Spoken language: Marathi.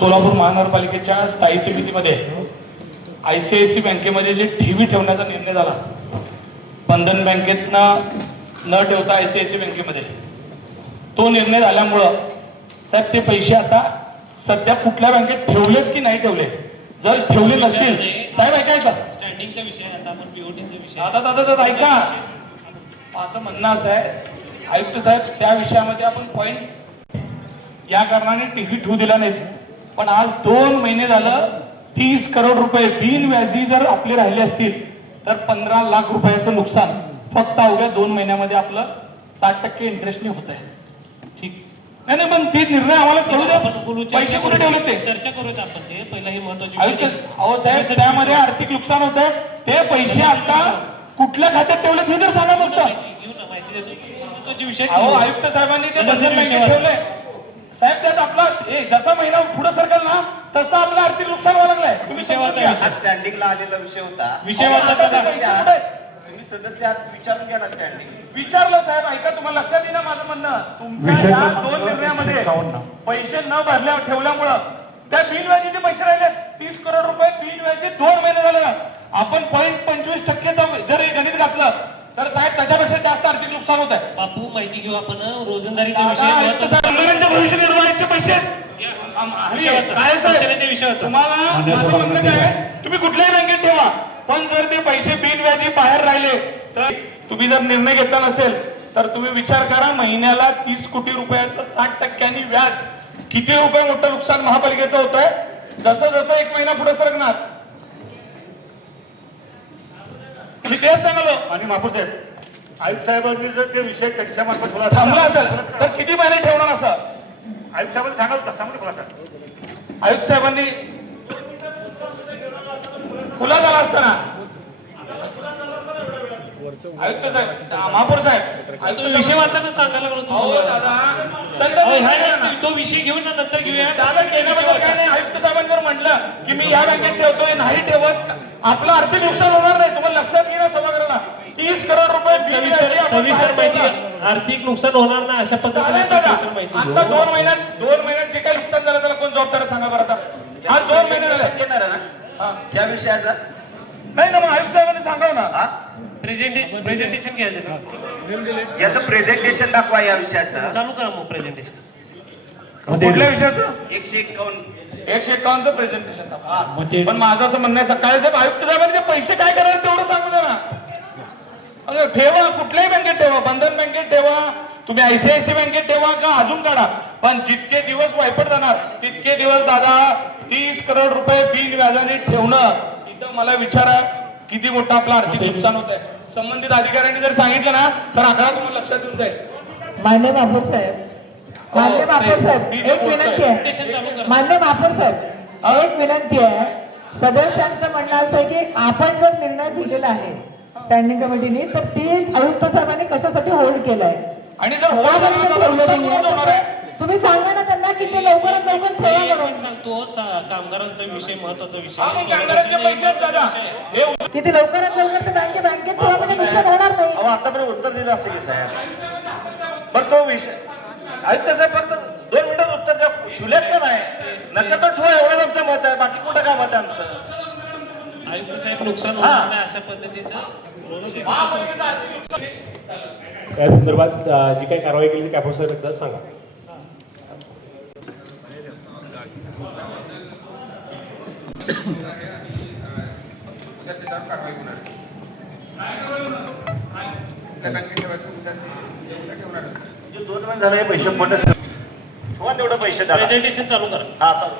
सोलापूर महानगरपालिकेच्या स्थायी समितीमध्ये ICICI बँकेमध्ये जे ठेवी ठेवण्याचा निर्णय झाला, बंधन बँकेतनं न ठेवता ICICI बँकेमध्ये, तो निर्णय झाल्यामुळं साहेब ते पैसे आता सध्या कुठल्या बँकेत ठेवलेत की नाही ठेवले, जर ठेवले नसतील साहेब ऐकायचा स्टँडिंगचा विषय आता आपण बीओटीचा विषय दादा ऐका, माझं म्हणणं असं आहे आयुक्त साहेब, त्या विषयामध्ये आपण पॉइंट या कारणाने टीव्ही ठेवू दिला नाही, पण आज 2 महिने झालं 30 करोड रुपये बिनव्याजी जर आपले राहिले असतील तर 15 लाख रुपयाचं नुकसान फक्त अवघ्या 2 महिन्यामध्ये आपलं 60% इंटरेस्टने होत आहे. ठीक नाही पण ते निर्णय आम्हाला कळू द्या, पैसे कुठे ठेवले ते चर्चा करूयात आपण. ते पहिला ही महत्वाची अहो साहेब, त्यामध्ये आर्थिक नुकसान होत आहे, ते पैसे आता कुठल्या खात्यात ठेवले हे तर सांगा फक्त. घेऊ ना, माहिती देतो महत्वाचे विषय. अहो आयुक्त साहेबांनी ते बचत बँकेत ठेवले साहेब, त्यात आपला जसा महिना पुढे सरकल ना तसं आपलं आर्थिक नुकसान व्हायला लागलंय. तुम्ही स्टँडिंगला आलेला विषय होता, तुम्ही सदस्य विचारून घ्या ना. स्टँडिंग विचारलं साहेब, ऐका तुम्हाला लक्षात येईना माझं म्हणणं, तुमच्या या 2 निर्णयामध्ये पैसे न भरल्या ठेवल्यामुळं त्या बिनव्याजीचे पैसे राहिले 30 करोड रुपये बिनव्याजी 2 महिने झाले. आपण 0.25% जर हे गणित घातलं तर साहेब त्याच्यापेक्षा जास्त आर्थिक नुकसान होत आहे. बापू माहिती घेऊ आपण. रोजंदारीचा विषय, भविष्य निर्वाहाचे पैसे तुम्हाला माझं म्हणणं काय, तुम्ही कुठल्याही बँकेत ठेवा, पण जर ते पैसे बिनव्याजी बाहेर राहिले तर तुम्ही जर निर्णय घेतला नसेल तर तुम्ही विचार करा, महिन्याला 30 कोटी रुपयाचं 60% व्याज, किती रुपये मोठं नुकसान महापालिकेचं होत आहे. जसं जसं 1 महिना पुढे सरकणार, मी तेच सांगलो. आणि महापौर साहेब, आयुक्त साहेबांनी जर ते विषय त्यांच्यामार्फत थांबला असेल तर किती महिने ठेवणार असं आयुक्त साहेबांनी सांगा खुलासा. आयुक्त साहेबांनी खुला झाला असताना आयुक्त साहेब, महापौर साहेब, विषय वाचायला सांगायला तो विषय घेऊन ना नंतर घेऊया. आयुक्त साहेबांवर म्हटलं की मी या बँकेत ठेवतोय, नाही ठेवत आपलं आर्थिक नुकसान होणार नाही. तुम्हाला लक्षात घे ना सभागृहांना, 30 करोड रुपये सविस्तर माहिती, आर्थिक नुकसान होणार ना अशा पद्धतीने आता 2 महिन्यात जे काही नुकसान झालं त्याला कोण जबाबदार सांगा बरं. आता हा 2 महिने झाले येणार आहे ना या विषयाचा. नाही ना, मग आयुक्त साहेबांनी सांगाव ना. प्रेझेंटेशन घ्यायचं, याचं प्रेझेंटेशन दाखवा या विषयाचं. चालू करा मग प्रेझेंटेशन. कुठल्या विषयाचं? 151 प्रेझेंटेशन. पण माझं असं म्हणणं आहे सकाळी साहेब, आयुक्त साहेबांनी ते पैसे काय करायला तेवढं सांगू द्या ना. ठेवा, कुठल्याही बँकेत ठेवा, बंधन बँकेत ठेवा, तुम्ही ICICI बँकेत ठेवा का अजून काढा, पण जितके दिवस वायपट जाणार तितके दिवस दादा 30 करोड रुपये बिन व्याजाने ठेवणं, इथं मला विचारा किती मोठं आपलं आर्थिक नुकसान होत आहे. संबंधित अधिकाऱ्यांनी जर सांगितलं ना तर आकडा तुम्हाला लक्षात येऊन जाईल. मान्य महापौर साहेब, मान्य महापौर साहेब, एक विनंती आहे. मान्य महापौर साहेब, एक विनंती आहे. सदस्यांचं म्हणणं असं आहे की आपण जर निर्णय दिलेला आहे स्टँडिंग कमिटीने, तर ते आयुक्त साहेबांनी कशासाठी होल्ड केलाय आणि जर तुम्ही सांगा ना त्यांना की ते लवकरात लवकर ठेवा म्हणून. सांगतो कामगारांचा विषय महत्वाचा विषय, की ते लवकरात लवकर ते बँकेत ठेवा म्हणजे नुकसान होणार नाही. आतापर्यंत उत्तर दिलं असेल की साहेब, पण तो विषय आयुक्त साहेब फक्त 2 मिनिटात उत्तर द्या. ठेवल्यात का नाही, नसेल तर ठेवा, एवढं आमचं मत आहे. बाकी कुठं काय मत आहे आमचं? आयुक्त साहेब नुकसान होणार नाही अशा पद्धतीचं या संदर्भात जी काही कारवाई केली ती कॅपो साहेब एकदा सांगा. जे 2 महिने झाले पैसे पडत ठेवा, तेवढं पैसे द्या. प्रेझेंटेशन चालू करा. हा चालू.